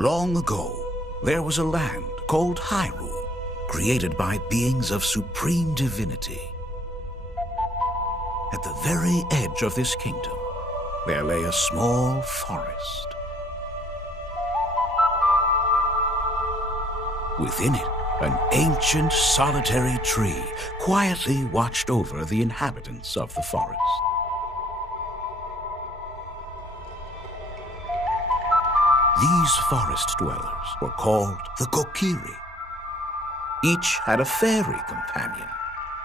Long ago, there was a land called Hyrule, created by beings of supreme divinity. At the very edge of this kingdom, there lay a small forest. Within it, an ancient solitary tree quietly watched over the inhabitants of the forest. These forest dwellers were called the Kokiri. Each had a fairy companion,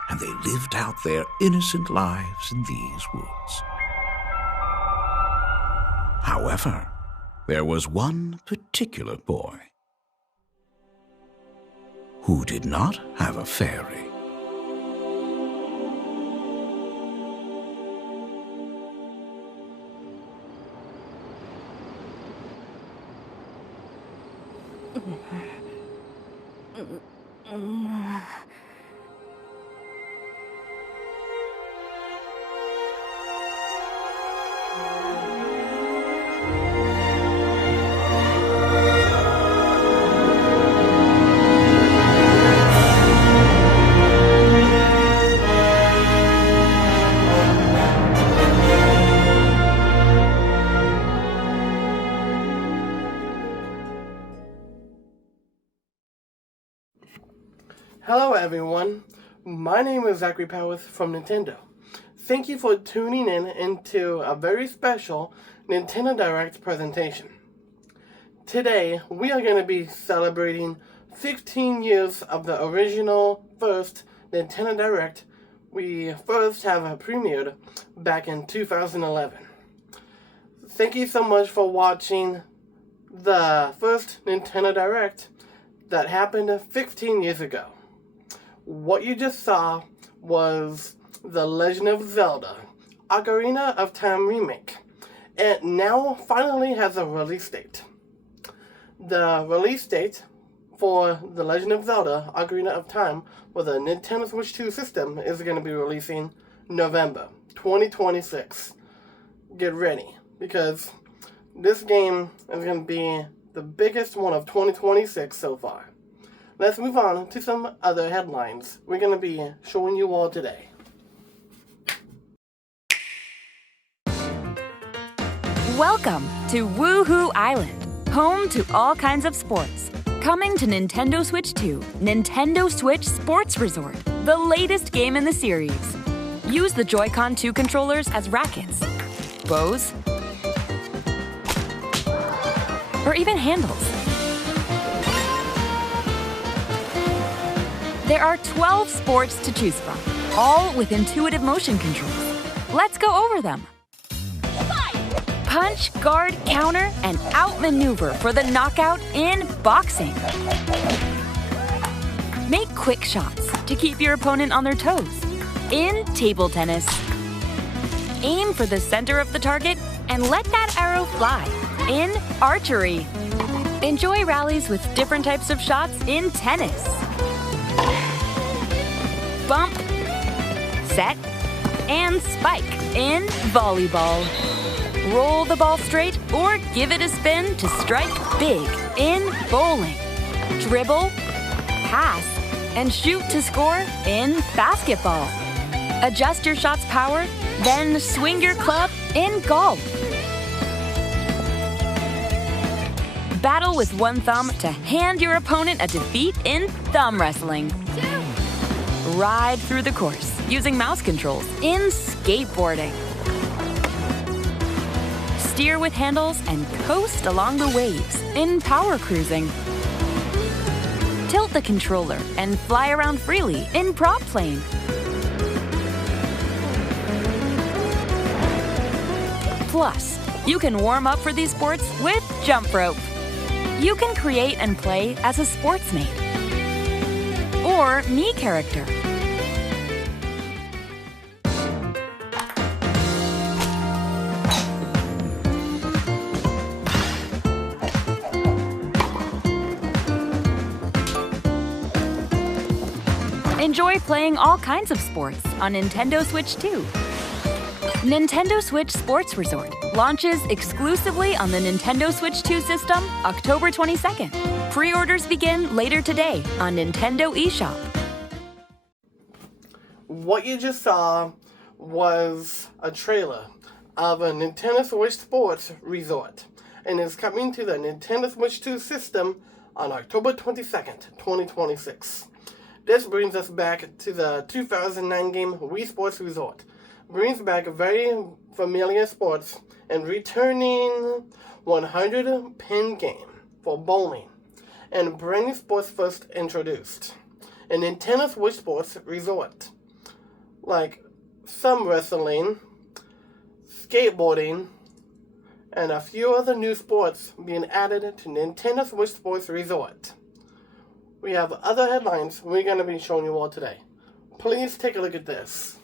and they lived out their innocent lives in these woods. However, there was one particular boy who did not have a fairy. Hello everyone, my name is Zachary Powers from Nintendo. Thank you for tuning in into a very special Nintendo Direct presentation. Today we are going to be celebrating 15 years of the original first Nintendo Direct we first have premiered back in 2011. Thank you so much for watching the first Nintendo Direct that happened 15 years ago. What you just saw was The Legend of Zelda Ocarina of Time remake. It now finally has a release date. The release date for The Legend of Zelda Ocarina of Time for the Nintendo Switch 2 system is going to be releasing November 2026. Get ready, because this game is going to be the biggest one of 2026 so far. Let's move on to some other headlines we're going to be showing you all today. Welcome to Woohoo Island, home to all kinds of sports. Coming to Nintendo Switch 2, Nintendo Switch Sports Resort, the latest game in the series. Use the Joy-Con 2 controllers as rackets, bows, or even handles. There are 12 sports to choose from, all with intuitive motion controls. Let's go over them. Punch, guard, counter, and outmaneuver for the knockout in boxing. Make quick shots to keep your opponent on their toes in table tennis. Aim for the center of the target and let that arrow fly in archery. Enjoy rallies with different types of shots in tennis. Bump, set, and spike in volleyball. Roll the ball straight or give it a spin to strike big in bowling. Dribble, pass, and shoot to score in basketball. Adjust your shot's power, then swing your club in golf. Battle with one thumb to hand your opponent a defeat in thumb wrestling. Ride through the course using mouse controls in skateboarding. Steer with handles and coast along the waves in power cruising. Tilt the controller and fly around freely in prop plane. Plus, you can warm up for these sports with jump rope. You can create and play as a sportsmate or Mii character. Enjoy playing all kinds of sports on Nintendo Switch 2. Nintendo Switch Sports Resort launches exclusively on the Nintendo Switch 2 system October 22nd. Pre-orders begin later today on Nintendo eShop. What you just saw was a trailer of a Nintendo Switch Sports Resort, and is coming to the Nintendo Switch 2 system on October 22nd, 2026. This brings us back to the 2009 game Wii Sports Resort. Brings back very familiar sports and returning 100 pin game for bowling, and brand new sports first introduced. A Nintendo Switch Sports Resort, like some wrestling, skateboarding, and a few other new sports being added to Nintendo Switch Sports Resort. We have other headlines we're going to be showing you all today. Please take a look at this.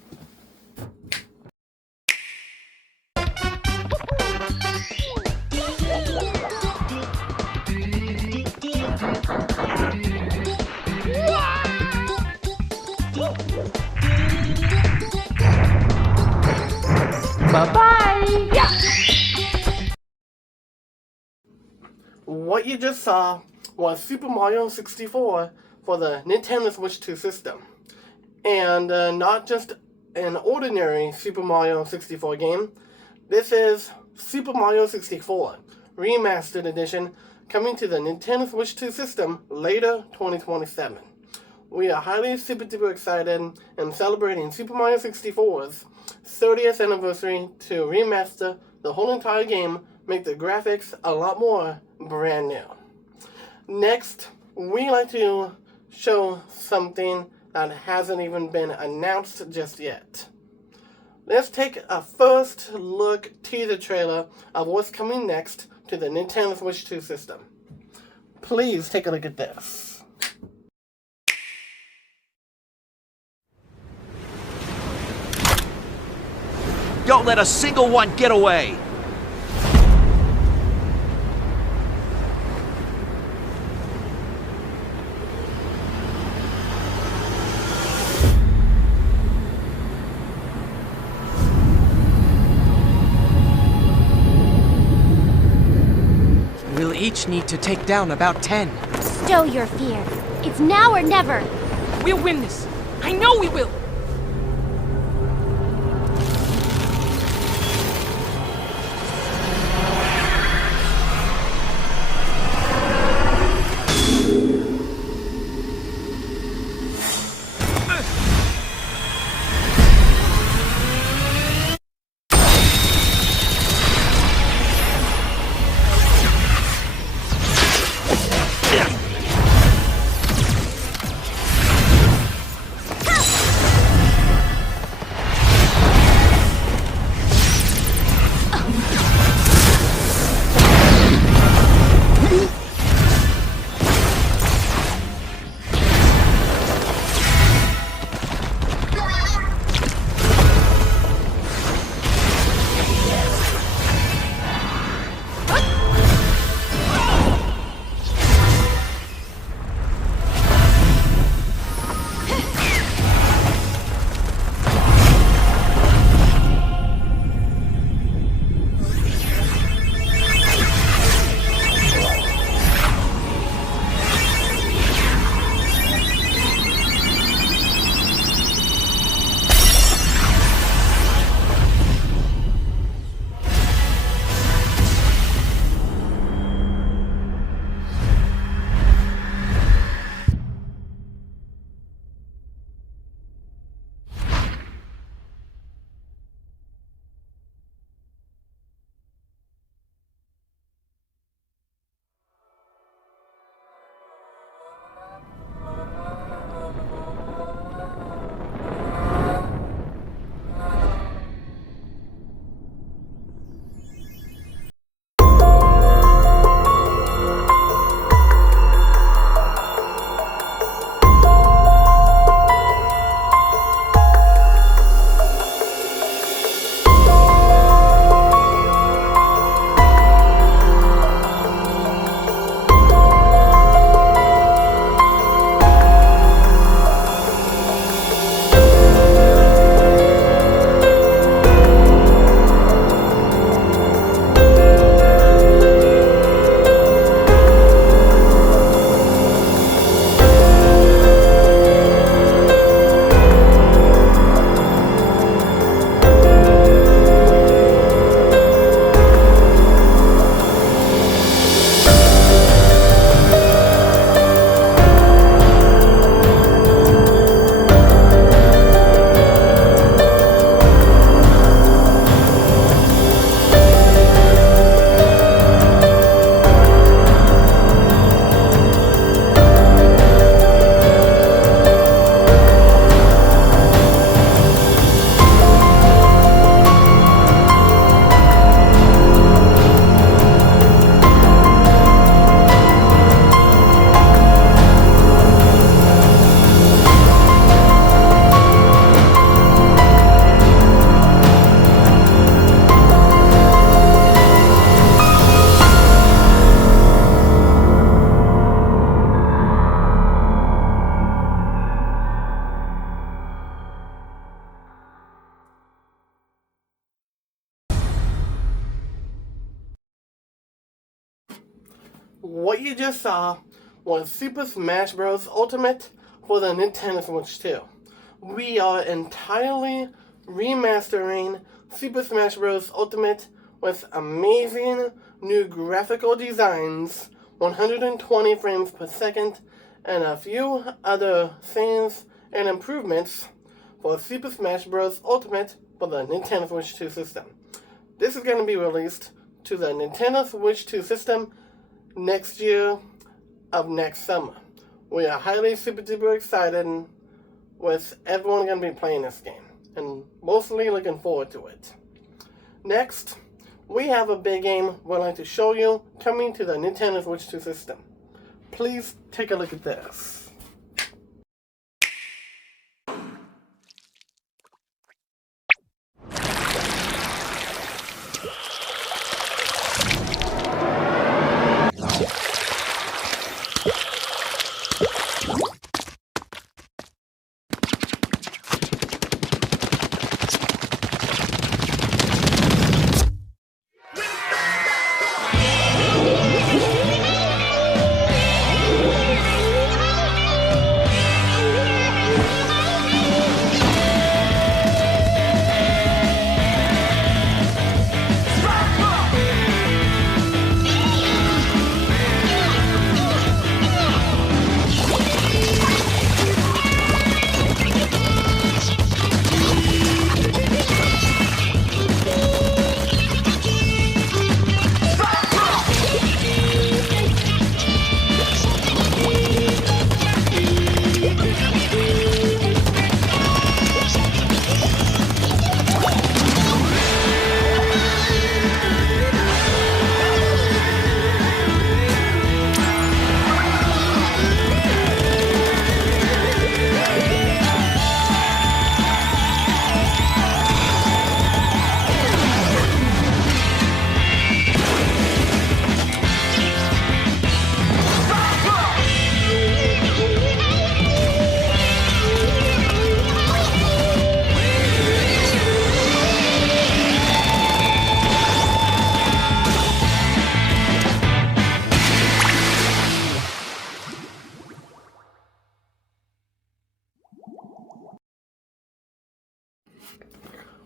Bye-bye! Yeah. What you just saw was Super Mario 64 for the Nintendo Switch 2 system. And not just an ordinary Super Mario 64 game. This is Super Mario 64 Remastered Edition, coming to the Nintendo Switch 2 system later 2027. we are highly super duper excited and celebrating Super Mario 64's 30th anniversary to remaster the whole entire game, make the graphics a lot more brand new. Next, we like to show something that hasn't even been announced just yet. Let's take a first look teaser trailer of what's coming next to the Nintendo Switch 2 system. Please take a look at this. Don't let a single one get away! We'll each need to take down about 10. Stow your fear. It's now or never. We'll win this! I know we will! What you just saw was Super Smash Bros. Ultimate for the Nintendo Switch 2. We are entirely remastering Super Smash Bros. Ultimate with amazing new graphical designs, 120 frames per second, and a few other things and improvements for Super Smash Bros. Ultimate for the Nintendo Switch 2 system. This is going to be released to the Nintendo Switch 2 system next year of next summer. We are highly super duper excited with everyone going to be playing this game, and mostly looking forward to it. Next, we have a big game we'd like to show you coming to the Nintendo Switch 2 system. Please take a look at this.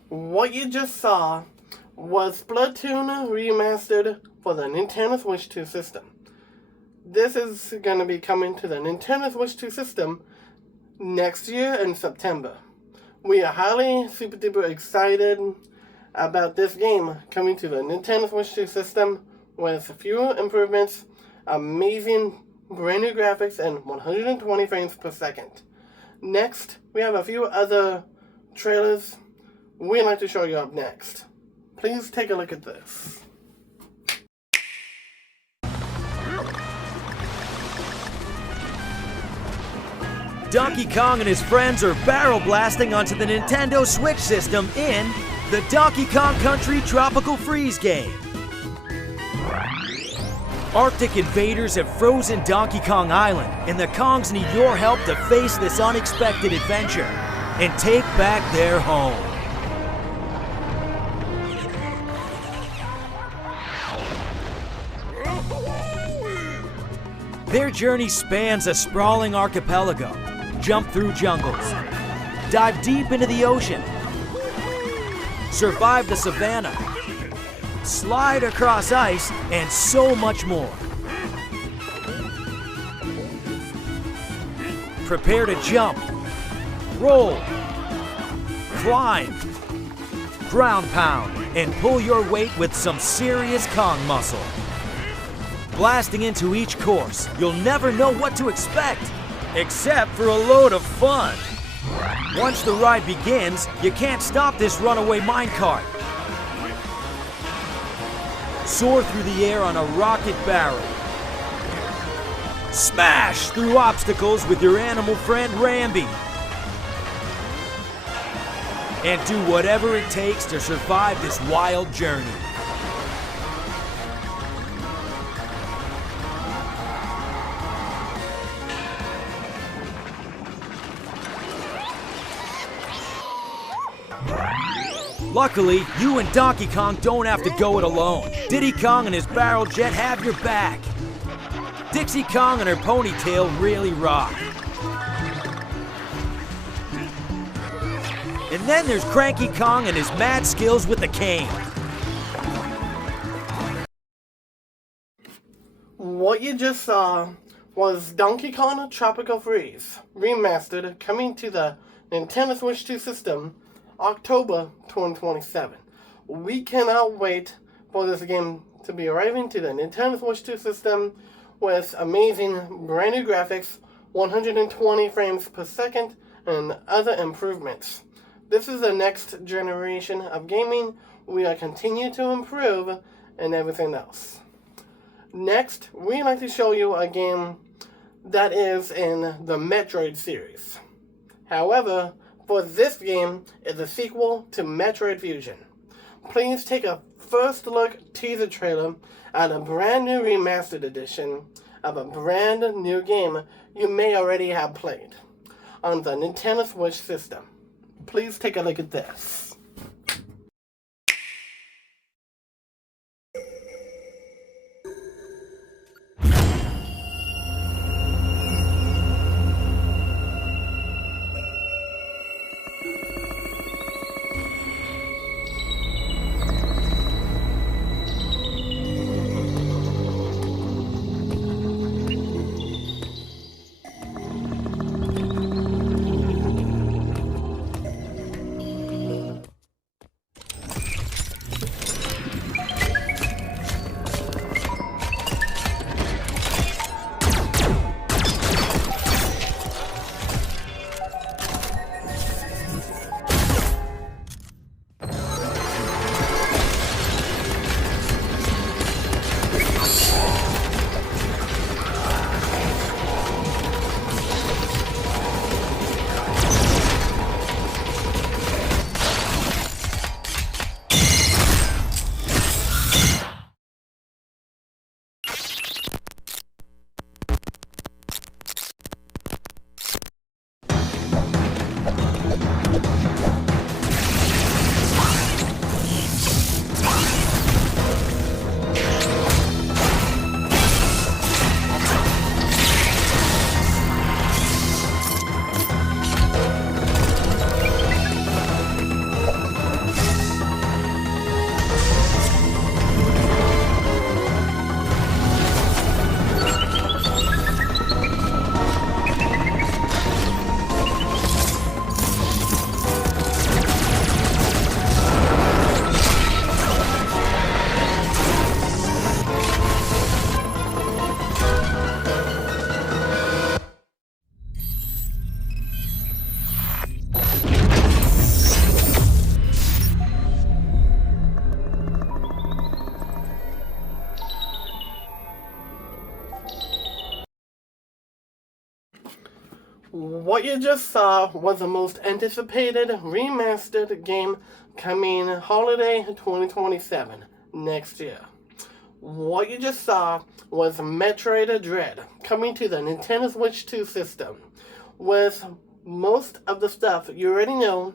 What you just saw was Splatoon remastered for the Nintendo Switch 2 system. This is going to be coming to the Nintendo Switch 2 system next year in September. We are highly super duper excited about this game coming to the Nintendo Switch 2 system with a few improvements, amazing brand new graphics, and 120 frames per second. Next, we have a few other trailers we'd like to show you up next. Please take a look at this. Donkey Kong and his friends are barrel blasting onto the Nintendo Switch system in the Donkey Kong Country Tropical Freeze game. Arctic invaders have frozen Donkey Kong Island, and the Kongs need your help to face this unexpected adventure and take back their home. Their journey spans a sprawling archipelago. Jump through jungles, dive deep into the ocean, survive the savannah, slide across ice, and so much more. Prepare to jump, roll, climb, ground pound, and pull your weight with some serious Kong muscle. Blasting into each course, you'll never know what to expect, except for a load of fun. Once the ride begins, you can't stop this runaway minecart. Soar through the air on a rocket barrel. Smash through obstacles with your animal friend Rambi. And do whatever it takes to survive this wild journey. Luckily, you and Donkey Kong don't have to go it alone. Diddy Kong and his barrel jet have your back. Dixie Kong and her ponytail really rock. And then there's Cranky Kong and his mad skills with the cane. What you just saw was Donkey Kong Tropical Freeze Remastered, coming to the Nintendo Switch 2 system October 2027. We cannot wait for this game to be arriving to the Nintendo Switch 2 system with amazing brand new graphics, 120 frames per second, and other improvements. This is the next generation of gaming. We are continue to improve and everything else. Next, we'd like to show you a game that is in the Metroid series. However, for this game is a sequel to Metroid Fusion. Please take a first look teaser trailer at a brand new remastered edition of a brand new game you may already have played on the Nintendo Switch system. Please take a look at this. What you just saw was the most anticipated remastered game coming holiday 2027, next year. What you just saw was Metroid Dread coming to the Nintendo Switch 2 system, with most of the stuff you already know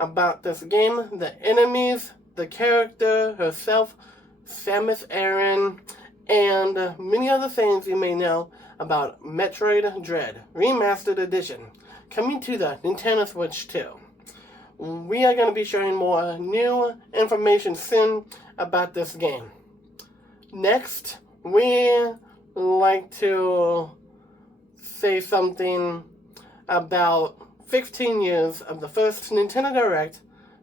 about this game, the enemies, the character herself, Samus Aran, and many other things you may know about Metroid Dread Remastered Edition coming to the Nintendo Switch 2. We are going to be sharing more new information soon about this game. Next, we like to say something about 15 years of the first Nintendo Direct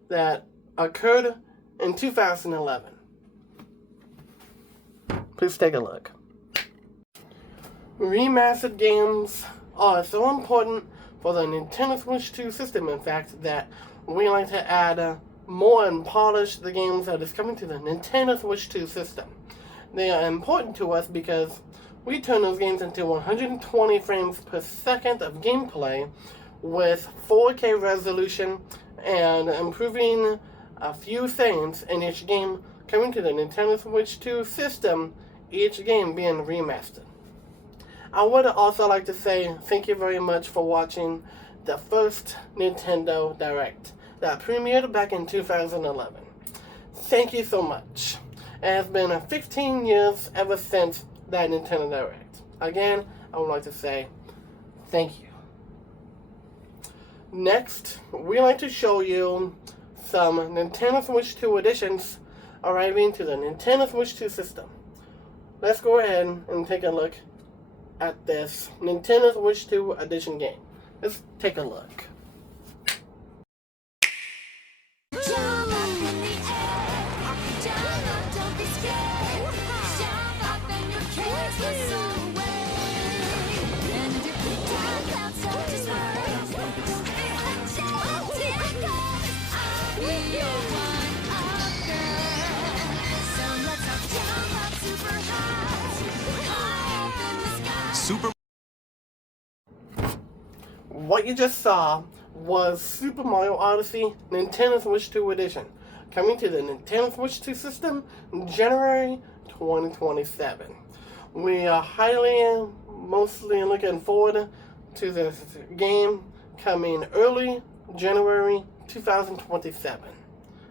that occurred in 2011. Please take a look. Remastered games are so important for the Nintendo Switch 2 system, in fact, that we like to add more and polish the games that is coming to the Nintendo Switch 2 system. They are important to us because we turn those games into 120 frames per second of gameplay with 4K resolution and improving a few things in each game coming to the Nintendo Switch 2 system, each game being remastered. I would also like to say thank you very much for watching the first Nintendo Direct that premiered back in 2011. Thank you so much. It has been 15 years ever since that Nintendo Direct. Again, I would like to say thank you. Next, we like to show you some Nintendo Switch 2 editions arriving to the Nintendo Switch 2 system. Let's go ahead and take a look at this Nintendo Switch 2 Edition game. Let's take a look. Super. What you just saw was Super Mario Odyssey Nintendo Switch 2 Edition, coming to the Nintendo Switch 2 system in January 2027. We are mostly looking forward to this game coming early January 2027,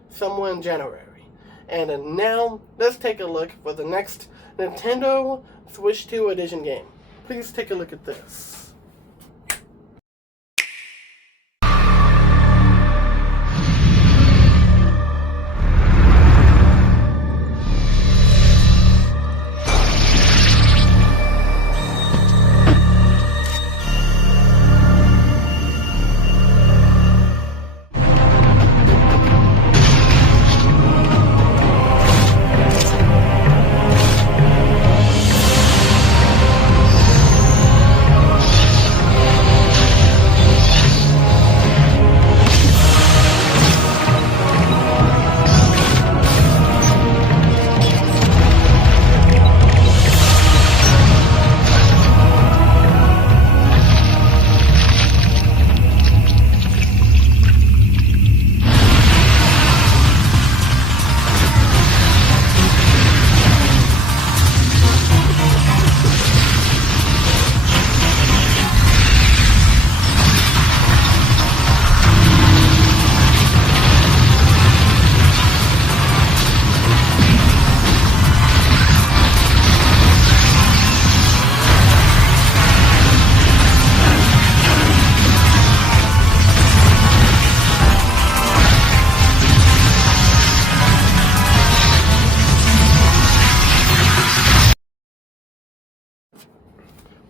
somewhere in January. And now, let's take a look for the next Nintendo Switch 2 Edition game. Please take a look at this.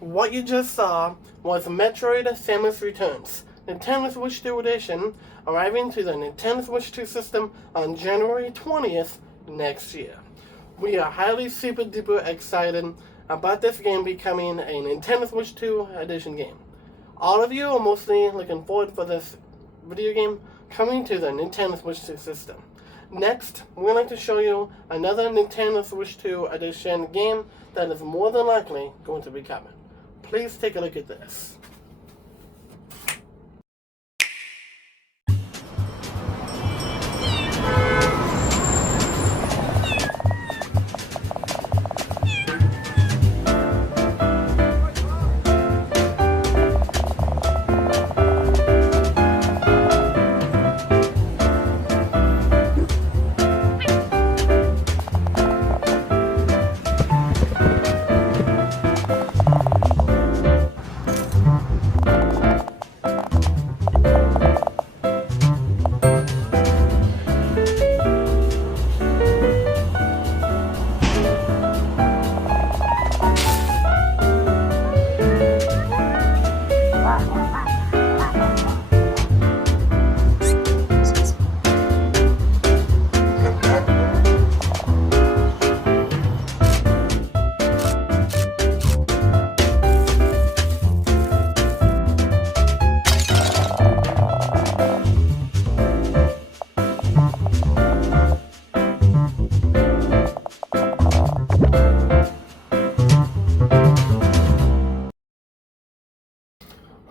What you just saw was Metroid Samus Returns, Nintendo Switch 2 Edition, arriving to the Nintendo Switch 2 system on January 20th next year. We are highly super duper excited about this game becoming a Nintendo Switch 2 Edition game. All of you are mostly looking forward for this video game coming to the Nintendo Switch 2 system. Next, we're going to show you another Nintendo Switch 2 Edition game that is more than likely going to be coming. Please take a look at this.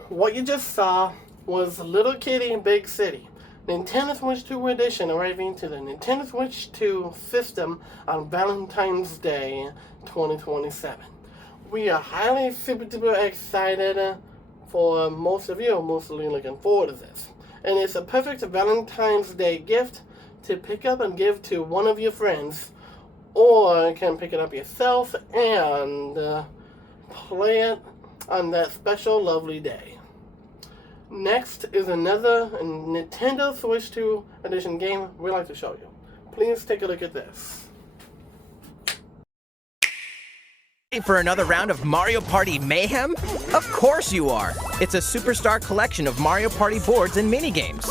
What you just saw was Little Kitty Big City, Nintendo Switch 2 Edition, arriving to the Nintendo Switch 2 system on Valentine's Day 2027. We are highly super duper excited for most of you, mostly looking forward to this. And it's a perfect Valentine's Day gift to pick up and give to one of your friends, or you can pick it up yourself and play it on that special lovely day. Next is another Nintendo Switch 2 Edition game we'd like to show you. Please take a look at this. Ready for another round of Mario Party Mayhem? Of course you are! It's a superstar collection of Mario Party boards and minigames.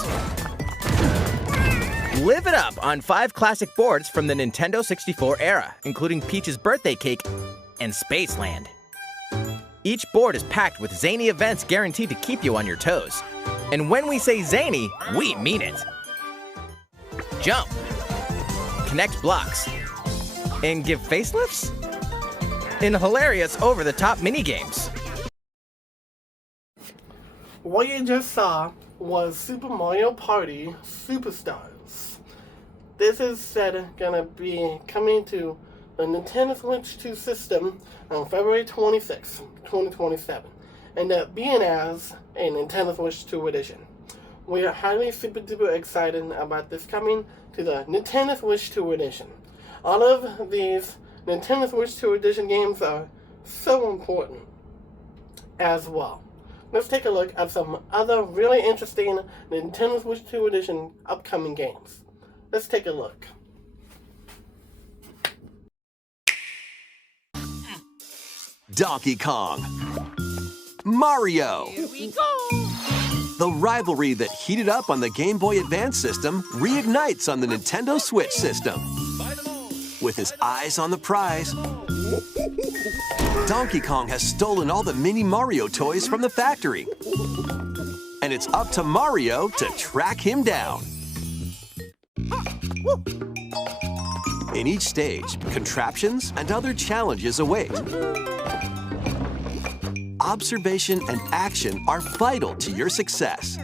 Live it up on 5 classic boards from the Nintendo 64 era, including Peach's Birthday Cake and Spaceland. Each board is packed with zany events guaranteed to keep you on your toes. And when we say zany, we mean it. Jump, connect blocks, and give facelifts? In hilarious over-the-top minigames. What you just saw was Super Mario Party Superstars. This is gonna be coming to the Nintendo Switch 2 system on February 26, 2027, and being as a Nintendo Switch 2 edition. We are highly super duper excited about this coming to the Nintendo Switch 2 edition. All of these Nintendo Switch 2 edition games are so important as well. Let's take a look at some other really interesting Nintendo Switch 2 edition upcoming games. Let's take a look. Donkey Kong, Mario. Here we go. The rivalry that heated up on the Game Boy Advance system reignites on the Nintendo Switch system. With his eyes on the prize, Donkey Kong has stolen all the mini Mario toys from the factory. And it's up to Mario to track him down. In each stage, contraptions and other challenges await. Observation and action are vital to your success.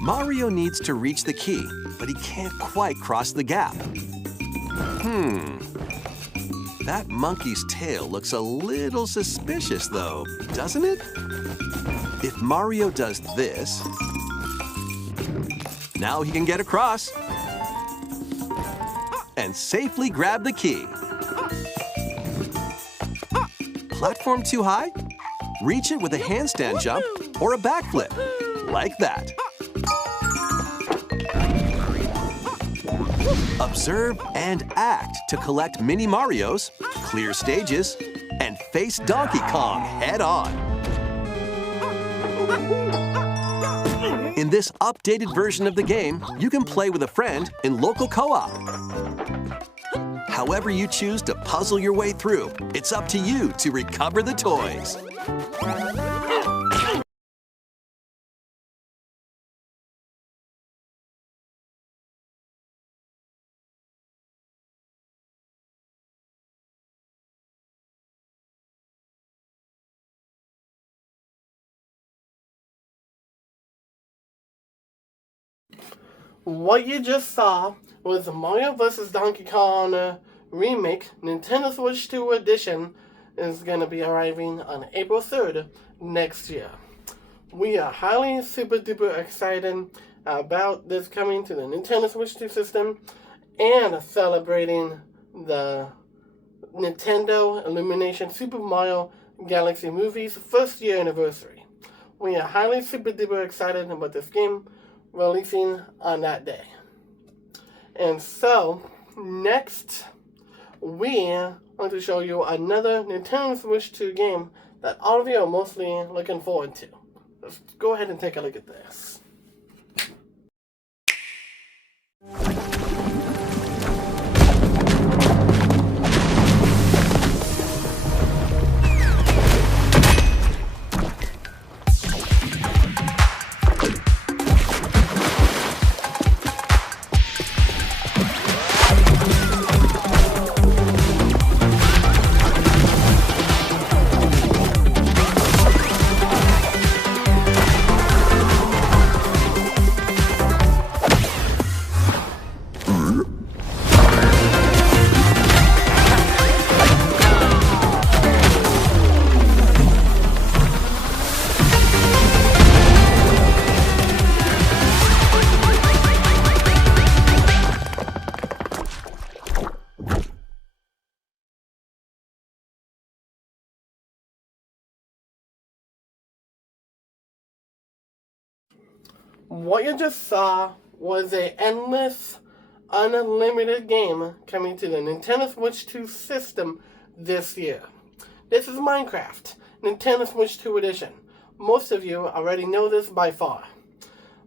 Mario needs to reach the key, but he can't quite cross the gap. That monkey's tail looks a little suspicious though, doesn't it? If Mario does this, now he can get across and safely grab the key. Platform too high? Reach it with a handstand jump or a backflip, like that. Observe and act to collect mini Marios, clear stages, and face Donkey Kong head on. In this updated version of the game, you can play with a friend in local co-op. However you choose to puzzle your way through, it's up to you to recover the toys. What you just saw was the Mario vs. Donkey Kong remake Nintendo Switch 2 edition is going to be arriving on April 3rd next year. We are highly super duper excited about this coming to the Nintendo Switch 2 system and celebrating the Nintendo Illumination Super Mario Galaxy Movie's first year anniversary. We are highly super duper excited about this game releasing on that day. And so, next, we want to show you another Nintendo Switch 2 game that all of you are mostly looking forward to. Let's go ahead and take a look at this. What you just saw was an endless, unlimited game coming to the Nintendo Switch 2 system this year. This is Minecraft, Nintendo Switch 2 Edition. Most of you already know this by far.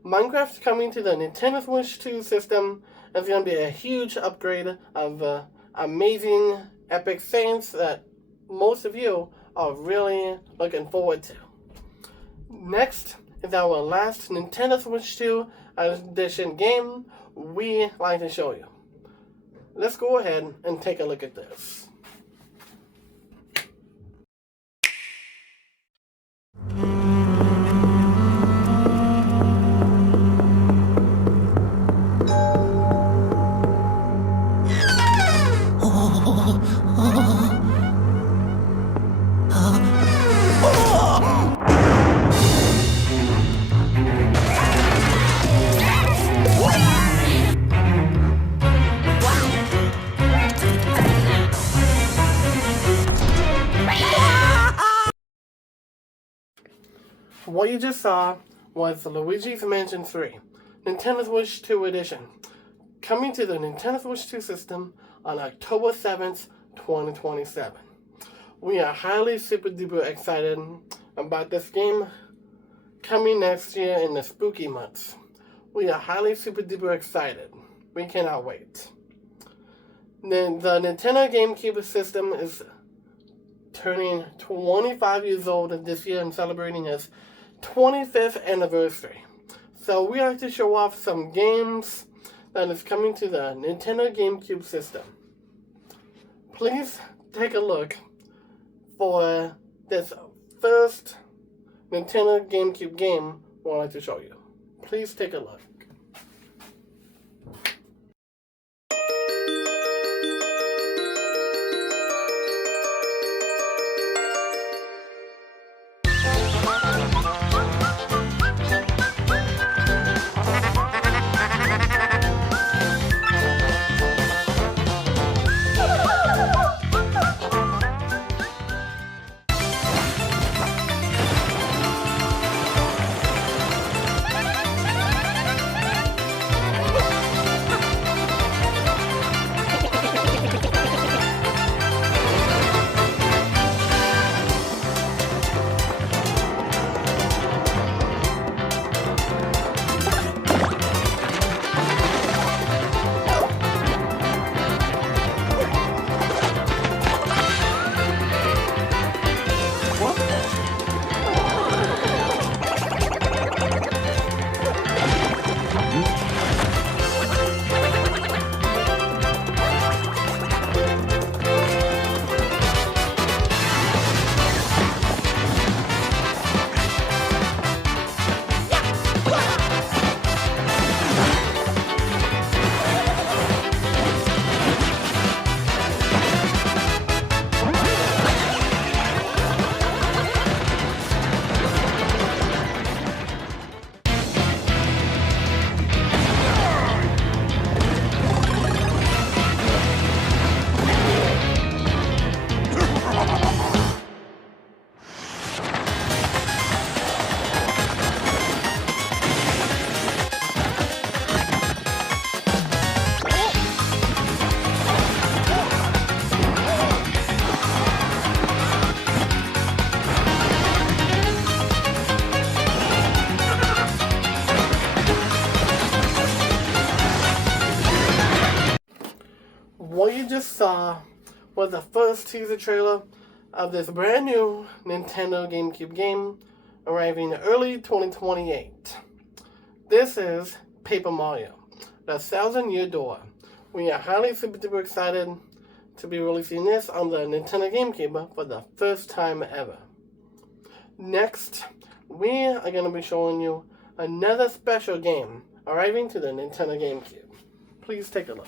Minecraft coming to the Nintendo Switch 2 system is going to be a huge upgrade of amazing, epic things that most of you are really looking forward to. Next is our last Nintendo Switch 2 Edition game we like to show you. Let's go ahead and take a look at this. What you just saw was Luigi's Mansion 3, Nintendo Switch 2 Edition, coming to the Nintendo Switch 2 system on October 7th, 2027. We are highly super duper excited about this game coming next year in the spooky months. We are highly super duper excited. We cannot wait. The Nintendo GameCube system is turning 25 years old this year and celebrating its 25th anniversary. So we like to show off some games that is coming to the Nintendo GameCube system. Please take a look for this first Nintendo GameCube game we like to show you. Please take a look. What you just saw was the first teaser trailer of this brand new Nintendo GameCube game arriving early 2028. This is Paper Mario, the 1,000-Year Door. We are highly super duper excited to be releasing this on the Nintendo GameCube for the first time ever. Next, we are going to be showing you another special game arriving to the Nintendo GameCube. Please take a look.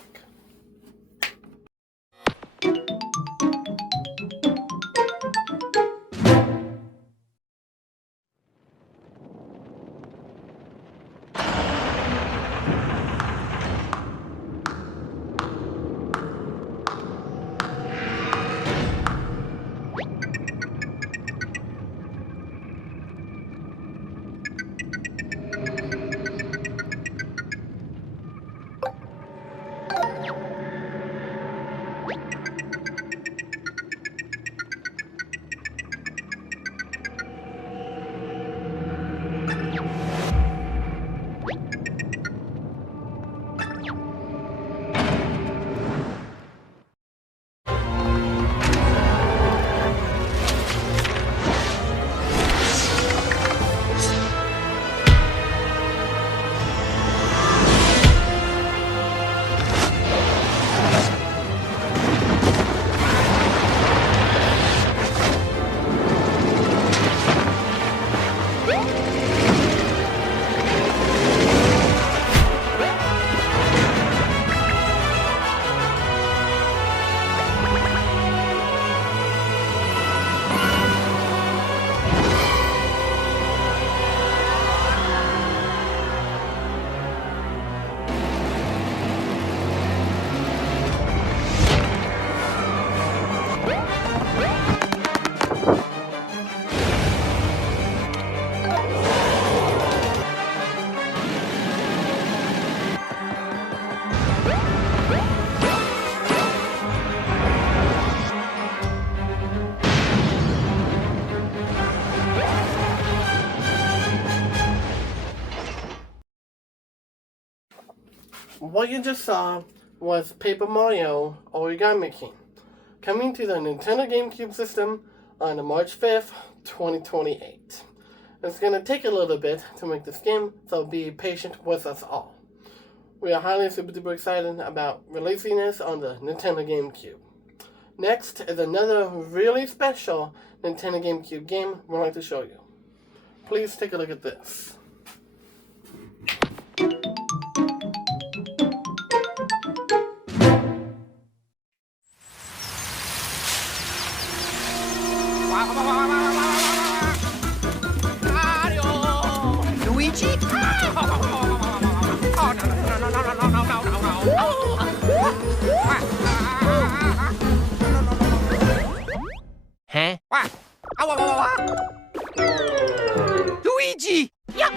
What you just saw was Paper Mario Origami King, coming to the Nintendo GameCube system on March 5th, 2028. It's going to take a little bit to make this game, so be patient with us all. We are highly super duper excited about releasing this on the Nintendo GameCube. Next is another really special Nintendo GameCube game we'd like to show you. Please take a look at this. Luigi? Oh, no. Huh? Luigi! Yup!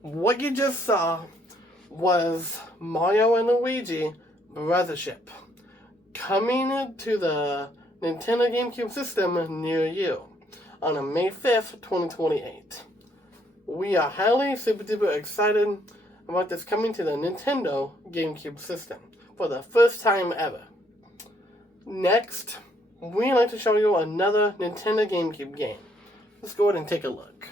What you just saw was Mario and Luigi Brothership, coming to the Nintendo GameCube system near you on May 5th, 2028. We are highly super duper excited about this coming to the Nintendo GameCube system for the first time ever. Next, we'd like to show you another Nintendo GameCube game. Let's go ahead and take a look.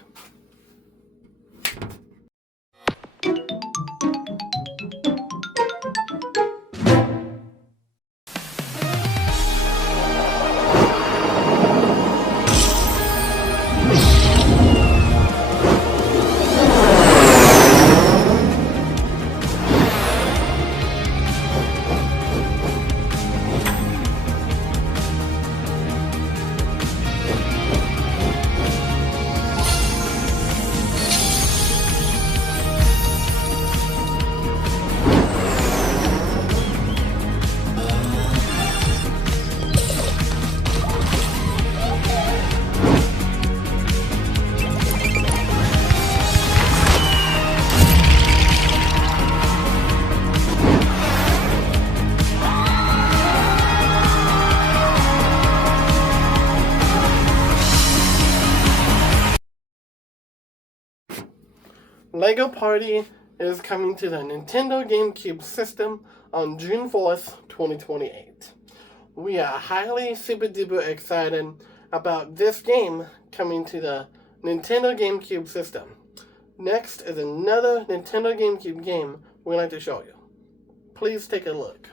LEGO Party is coming to the Nintendo GameCube system on June 4th, 2028. We are highly super duper excited about this game coming to the Nintendo GameCube system. Next is another Nintendo GameCube game we'd like to show you. Please take a look.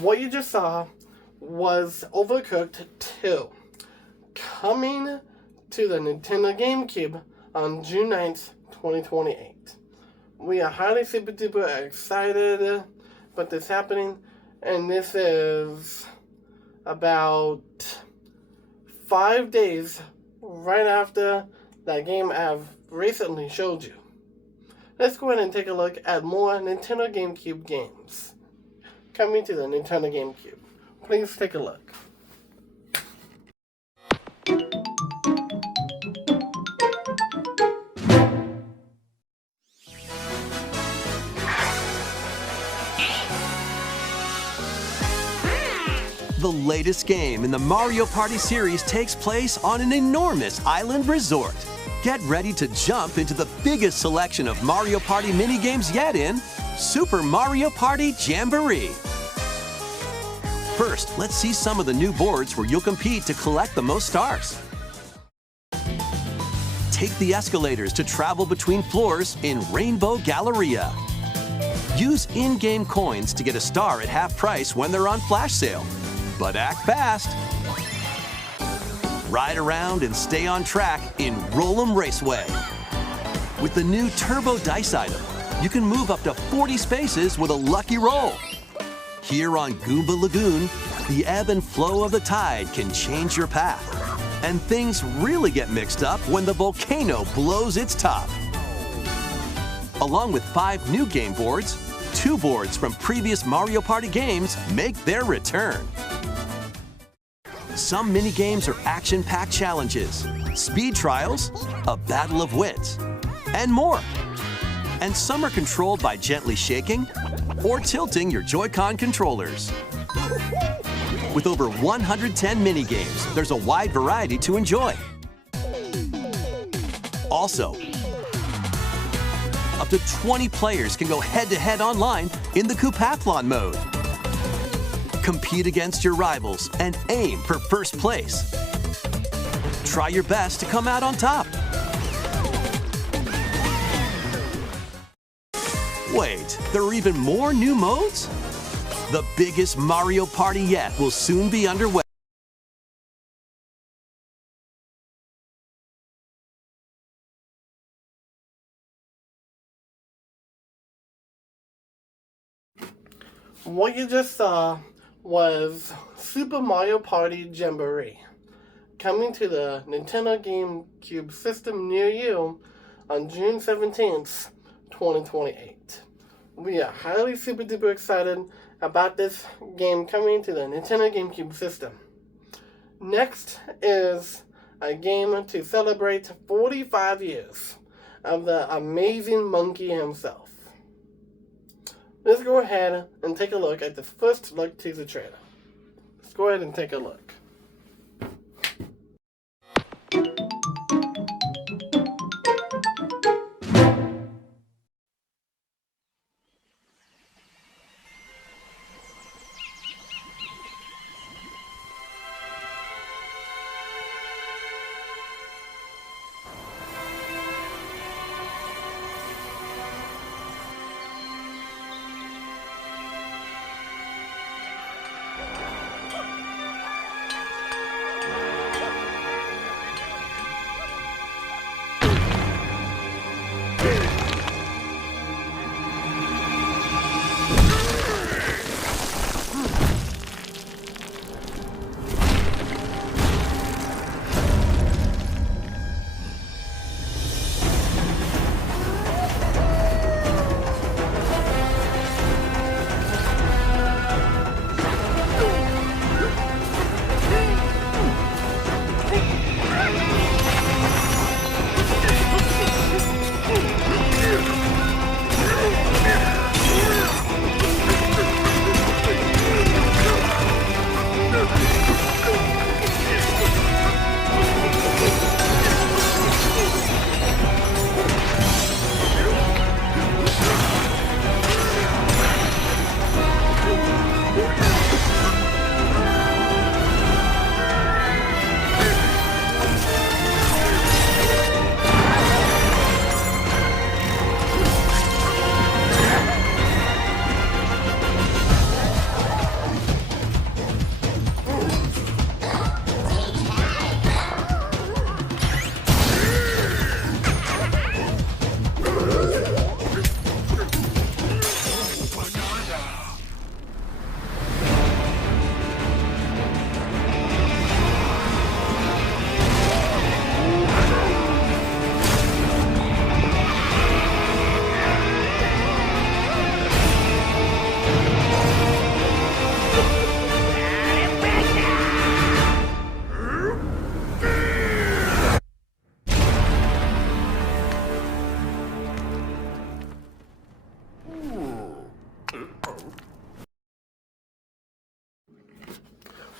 What you just saw was Overcooked 2, coming to the Nintendo GameCube on June 9th, 2028. We are highly super duper excited about this happening, and this is about 5 days right after that game I've recently showed you. Let's go ahead and take a look at more Nintendo GameCube games coming to the Nintendo GameCube. Please take a look. The latest game in the Mario Party series takes place on an enormous island resort. Get ready to jump into the biggest selection of Mario Party minigames yet in Super Mario Party Jamboree. First, let's see some of the new boards where you'll compete to collect the most stars. Take the escalators to travel between floors in Rainbow Galleria. Use in-game coins to get a star at half price when they're on flash sale. But act fast. Ride around and stay on track in Roll'em Raceway. With the new Turbo Dice item, you can move up to 40 spaces with a lucky roll. Here on Goomba Lagoon, the ebb and flow of the tide can change your path. And things really get mixed up when the volcano blows its top. Along with 5 new game boards, 2 boards from previous Mario Party games make their return. Some mini-games are action-packed challenges, speed trials, a battle of wits, and more. And some are controlled by gently shaking or tilting your Joy-Con controllers. With over 110 mini-games, there's a wide variety to enjoy. Also, up to 20 players can go head-to-head online in the Koopathlon mode. Compete against your rivals and aim for first place. Try your best to come out on top. Wait, there are even more new modes? The biggest Mario Party yet will soon be underway. What you just saw was Super Mario Party Jamboree, coming to the Nintendo GameCube system near you on June 17th, 2028. We are highly super duper excited about this game coming to the Nintendo GameCube system. Next is a game to celebrate 45 years of the amazing monkey himself. Let's go ahead and take a look at the first look teaser trailer. Let's go ahead and take a look.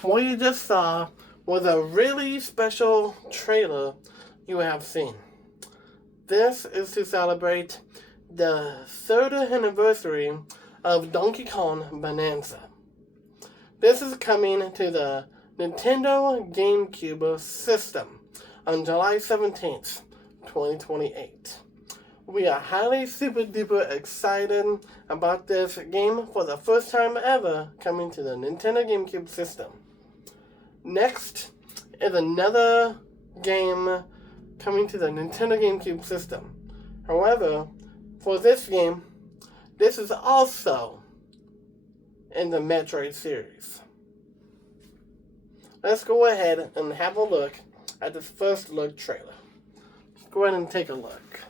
What you just saw was a really special trailer you have seen. This is to celebrate the 3rd anniversary of Donkey Kong Bonanza. This is coming to the Nintendo GameCube system on July 17th, 2028. We are highly super duper excited about this game for the first time ever coming to the Nintendo GameCube system. Next is another game coming to the Nintendo GameCube system. However, for this game, this is also in the Metroid series. Let's go ahead and have a look at this first look trailer. Let's go ahead and take a look.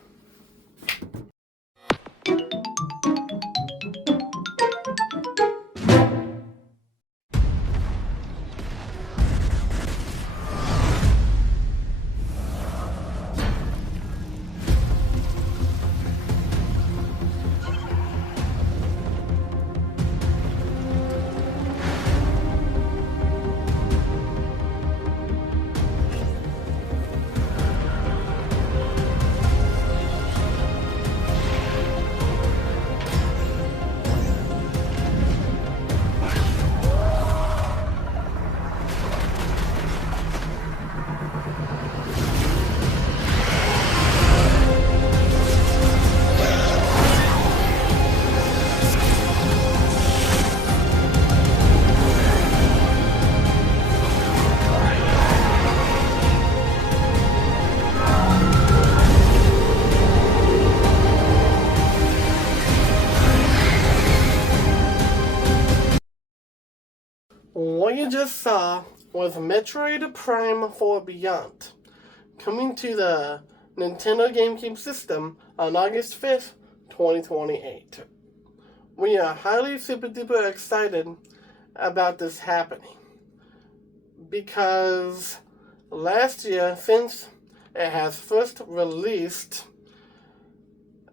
What you just saw was Metroid Prime 4 Beyond, coming to the Nintendo GameCube system on August 5th, 2028. We are highly super duper excited about this happening, because last year, since it has first released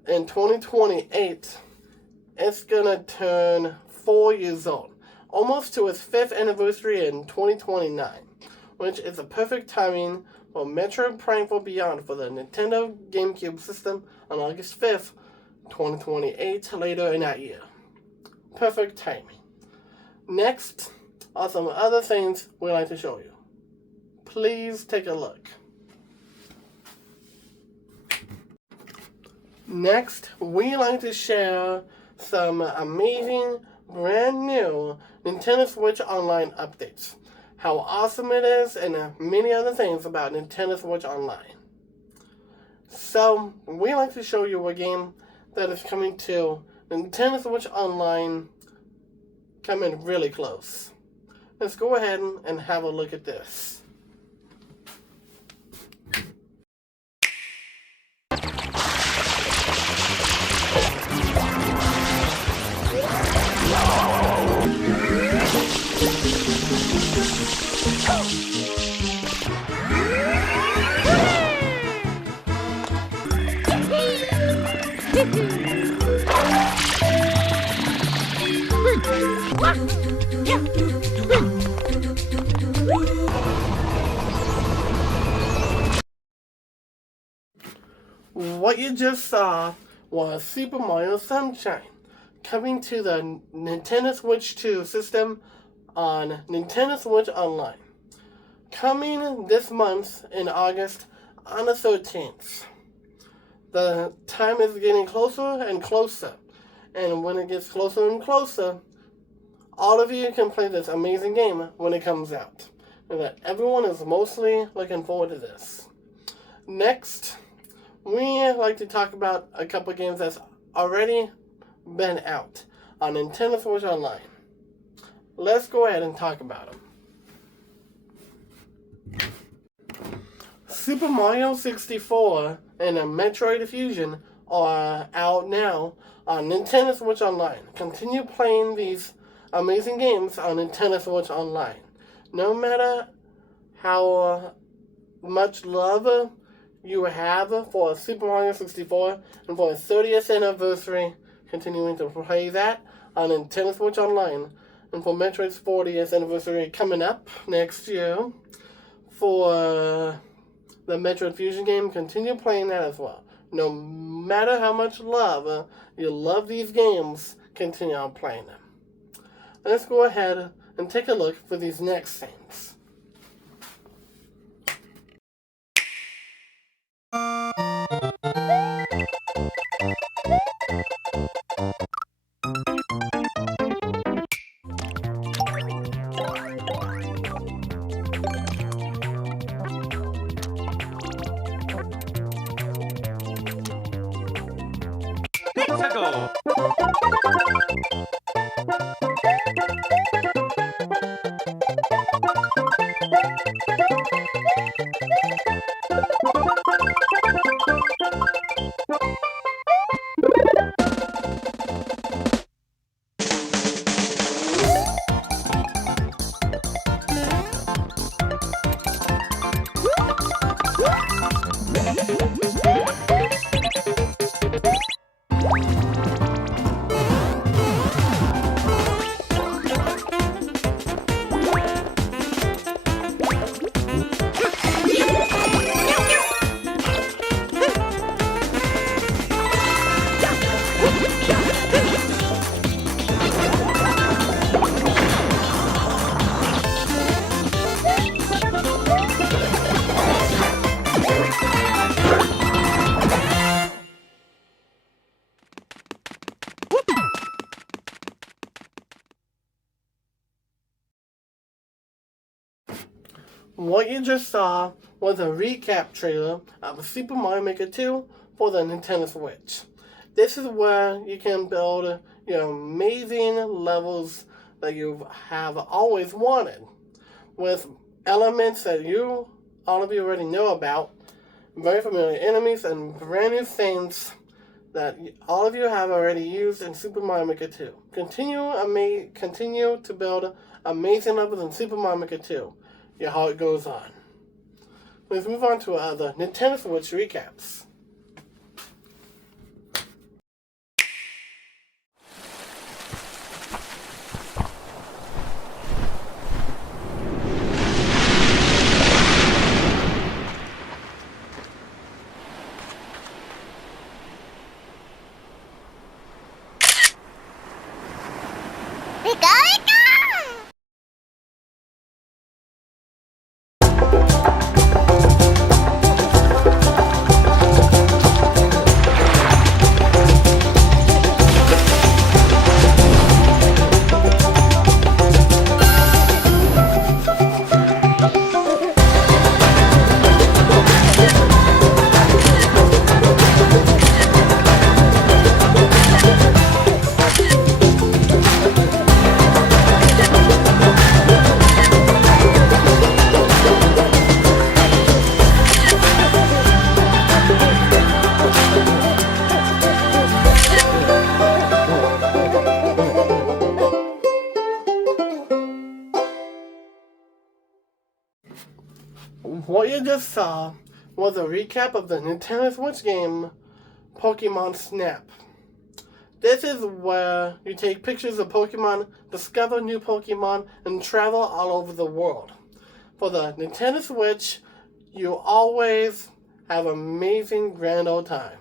in 2028, it's gonna turn 4 years old. Almost to its 5th anniversary in 2029, which is a perfect timing for Metroid Prime 4 Beyond for the Nintendo GameCube system on August 5th, 2028, later in that year. Perfect timing. Next are some other things we'd like to show you. Please take a look. Next, we like to share some amazing brand new Nintendo Switch Online updates, how awesome it is, and many other things about Nintendo Switch Online. So, we like to show you a game that is coming to Nintendo Switch Online, coming really close. Let's go ahead and have a look at this. What you just saw was Super Mario Sunshine, coming to the Nintendo Switch 2 system on Nintendo Switch Online. Coming this month in August on the 13th. The time is getting closer and closer, and when it gets closer and closer, all of you can play this amazing game when it comes out. And that everyone is mostly looking forward to this. Next, we like to talk about a couple games that's already been out on Nintendo Switch Online. Let's go ahead and talk about them. Super Mario 64 and Metroid Fusion are out now on Nintendo Switch Online. Continue playing these amazing games on Nintendo Switch Online. No matter how much love you have for Super Mario 64 and for its 30th anniversary, continuing to play that on Nintendo Switch Online and for Metroid's 40th anniversary coming up next year, for the Metroid Fusion game, continue playing that as well. No matter how much love you love these games, continue on playing them. Let's go ahead and take a look for these next things. What you just saw was a recap trailer of Super Mario Maker 2 for the Nintendo Switch. This is where you can build your amazing levels that you have always wanted, with elements that all of you already know about, very familiar enemies, and brand new things that all of you have already used in Super Mario Maker 2. Continue to build amazing levels in Super Mario Maker 2. How it goes on. Let's move on to other Nintendo Switch recaps. What you just saw was a recap of the Nintendo Switch game Pokemon Snap. This is where you take pictures of Pokemon, discover new Pokemon, and travel all over the world. For the Nintendo Switch, you always have amazing grand old time.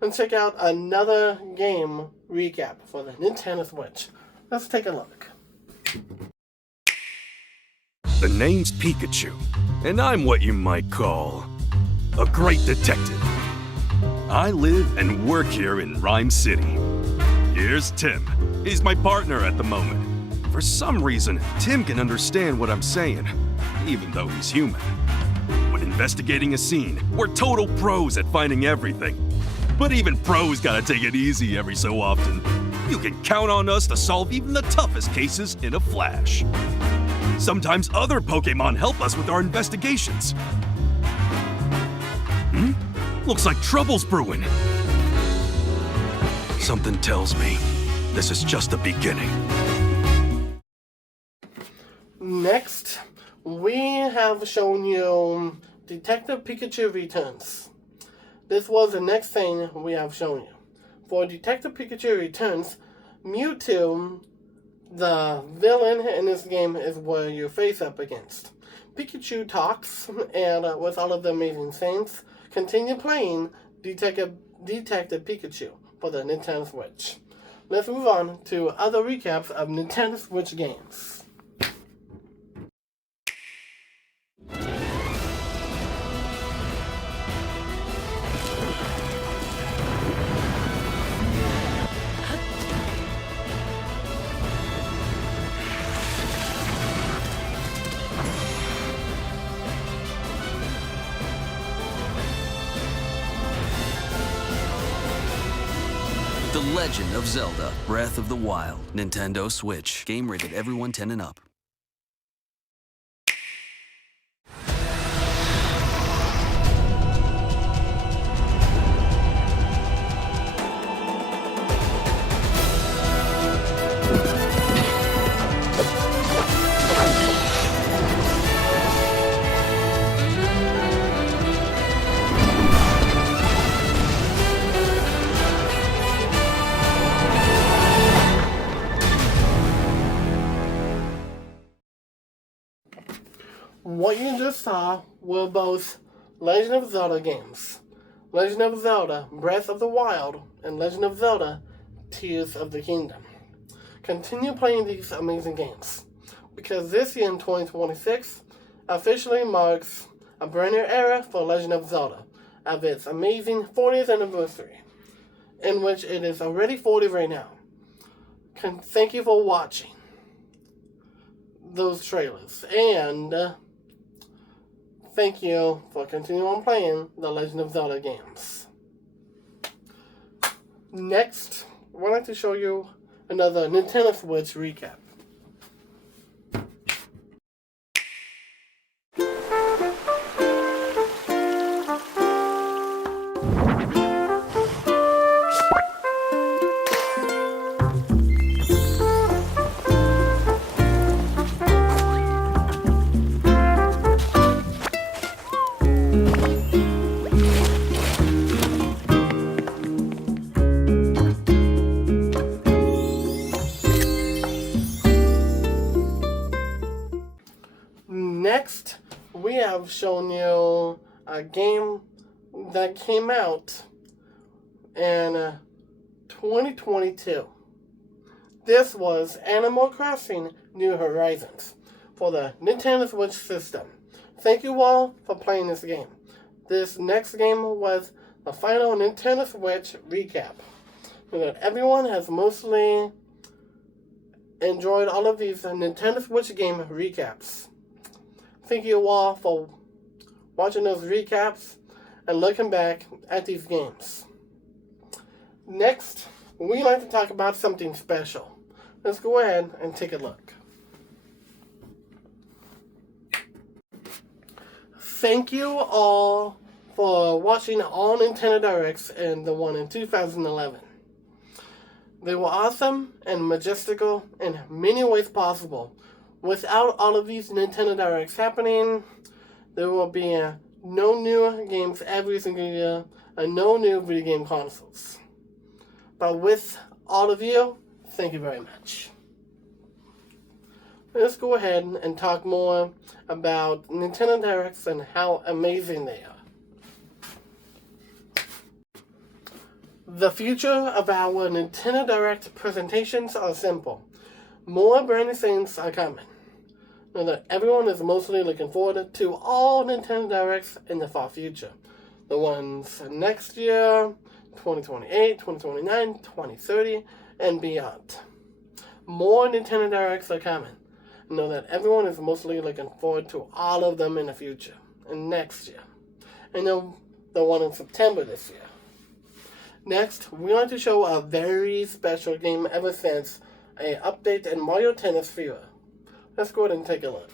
Let's check out another game recap for the Nintendo Switch. Let's take a look. The name's Pikachu, and I'm what you might call a great detective. I live and work here in Rhyme City. Here's Tim. He's my partner at the moment. For some reason, Tim can understand what I'm saying, even though he's human. When investigating a scene, we're total pros at finding everything. But even pros gotta take it easy every so often. You can count on us to solve even the toughest cases in a flash. Sometimes other Pokemon help us with our investigations. Looks like trouble's brewing. Something tells me this is just the beginning. Next, we have shown you Detective Pikachu Returns. This was the next thing we have shown you. For Detective Pikachu Returns, Mewtwo The villain in this game is what you face up against. Pikachu talks, and with all of the amazing things, continue playing Detective Pikachu for the Nintendo Switch. Let's move on to other recaps of Nintendo Switch games. The Legend of Zelda: Breath of the Wild. Nintendo Switch. Game rated everyone 10 and up. What you just saw were both Legend of Zelda games. Legend of Zelda: Breath of the Wild and Legend of Zelda: Tears of the Kingdom. Continue playing these amazing games, because this year in 2026 officially marks a brand new era for Legend of Zelda of its amazing 40th anniversary, in which it is already 40 right now. Thank you for watching those trailers, and thank you for continuing on playing the Legend of Zelda games. Next, I'd like to show you another Nintendo Switch recap. Next, we have shown you a game that came out in 2022. This was Animal Crossing New Horizons for the Nintendo Switch system. Thank you all for playing this game. This next game was the final Nintendo Switch recap, so that everyone has mostly enjoyed all of these Nintendo Switch game recaps. Thank you all for watching those recaps and looking back at these games. Next, we like to talk about something special. Let's go ahead and take a look. Thank you all for watching all Nintendo Directs and the one in 2011. They were awesome and majestical in many ways possible. Without all of these Nintendo Directs happening, there will be no new games every single year and no new video game consoles. But with all of you, thank you very much. Let's go ahead and talk more about Nintendo Directs and how amazing they are. The future of our Nintendo Direct presentations are simple. More brand new things are coming. Know that everyone is mostly looking forward to all Nintendo Directs in the far future. The ones next year, 2028, 2029, 2030, and beyond. More Nintendo Directs are coming. Know that everyone is mostly looking forward to all of them in the future and next year. And the one in September this year. Next, we want to show a very special game ever since an update in Mario Tennis Fever. Let's go ahead and take a look.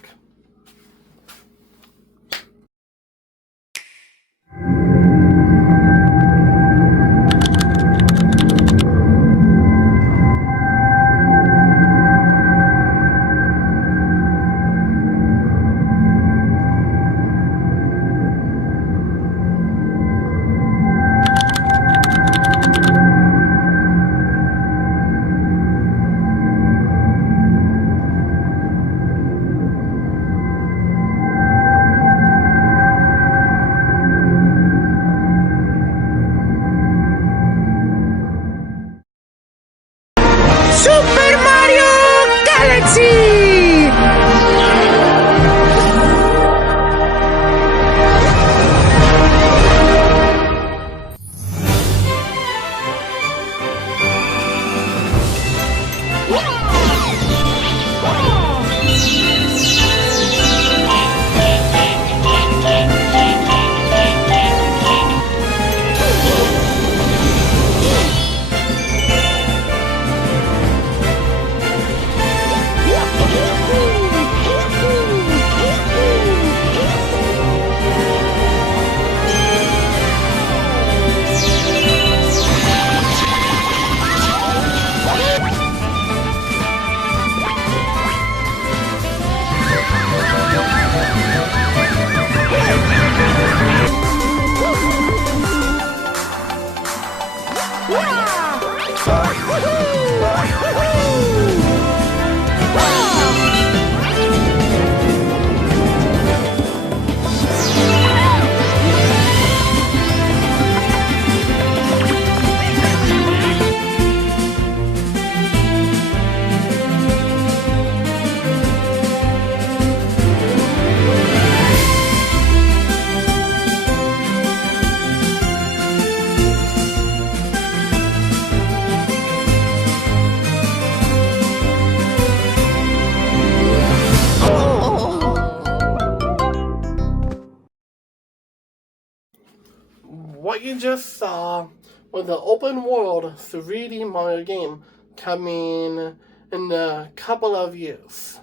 what you just saw was the open world 3D Mario game coming in a couple of years.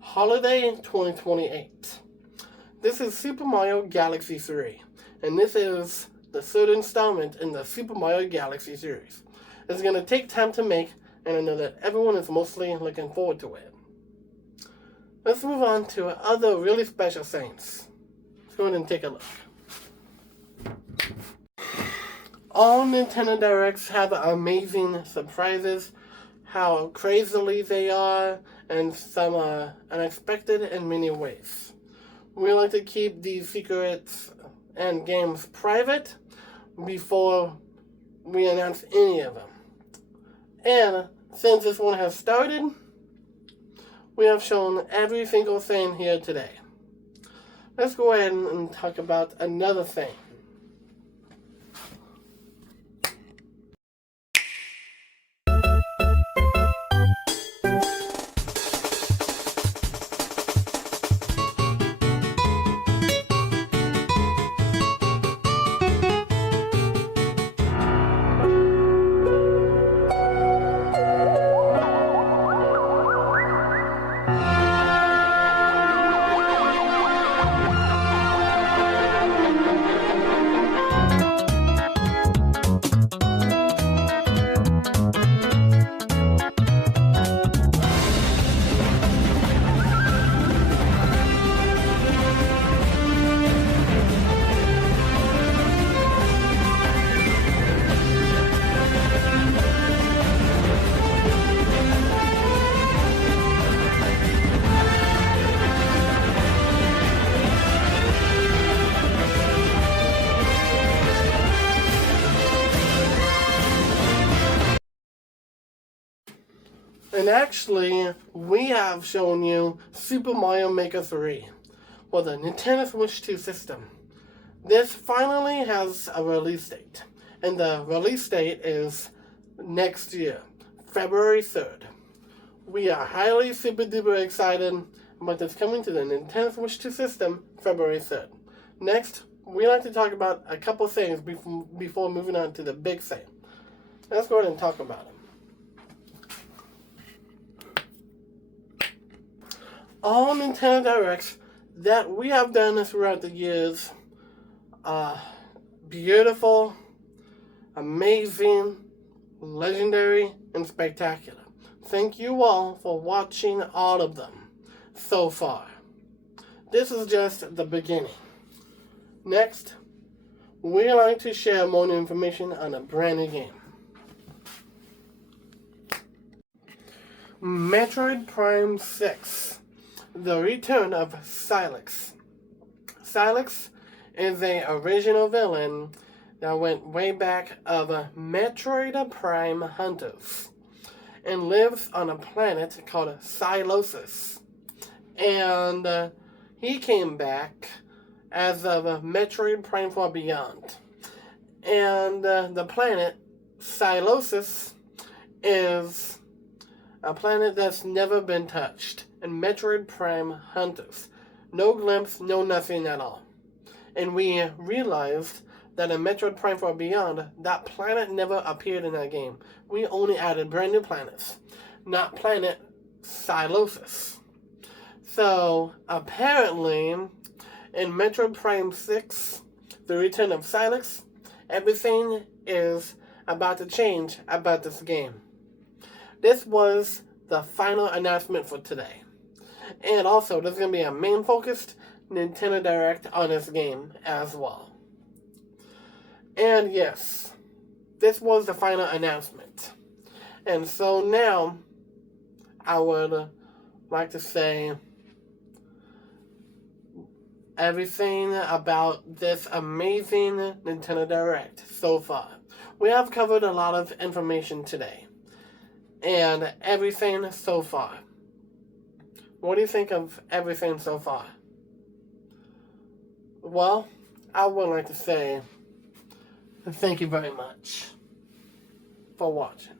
Holiday 2028. This is Super Mario Galaxy 3, and this is the third installment in the Super Mario Galaxy series. It's going to take time to make, and I know that everyone is mostly looking forward to it. Let's move on to other really special things. Let's go ahead and take a look. All Nintendo Directs have amazing surprises, how crazily they are, and some are unexpected in many ways. We like to keep these secrets and games private before we announce any of them. And since this one has started, we have shown every single thing here today. Let's go ahead and talk about another thing. And actually, we have shown you Super Mario Maker 3 for the Nintendo Switch 2 system. This finally has a release date, and the release date is next year, February 3rd. We are highly super duper excited about this coming to the Nintendo Switch 2 system, February 3rd. Next, we like to talk about a couple things before moving on to the big thing. Let's go ahead and talk about them. All Nintendo Directs that we have done throughout the years are beautiful, amazing, legendary, and spectacular. Thank you all for watching all of them so far. This is just the beginning. Next, we're going to share more information on a brand new game. Metroid Prime 6. The Return of Sylux. Sylux is an original villain that went way back of Metroid Prime Hunters and lives on a planet called Sylosis. And he came back as of Metroid Prime 4 Beyond. And the planet Sylosis is a planet that's never been touched in Metroid Prime Hunters. No glimpse, no nothing at all. And we realized that in Metroid Prime 4 Beyond, that planet never appeared in that game. We only added brand new planets, not planet Sylosis. So, apparently, in Metroid Prime 6, The Return of Sylux, everything is about to change about this game. This was the final announcement for today. And also, there's going to be a main-focused Nintendo Direct on this game as well. And yes, this was the final announcement. And so now, I would like to say everything about this amazing Nintendo Direct so far. We have covered a lot of information today. And everything so far. What do you think of everything so far? Well, I would like to say thank you very much for watching.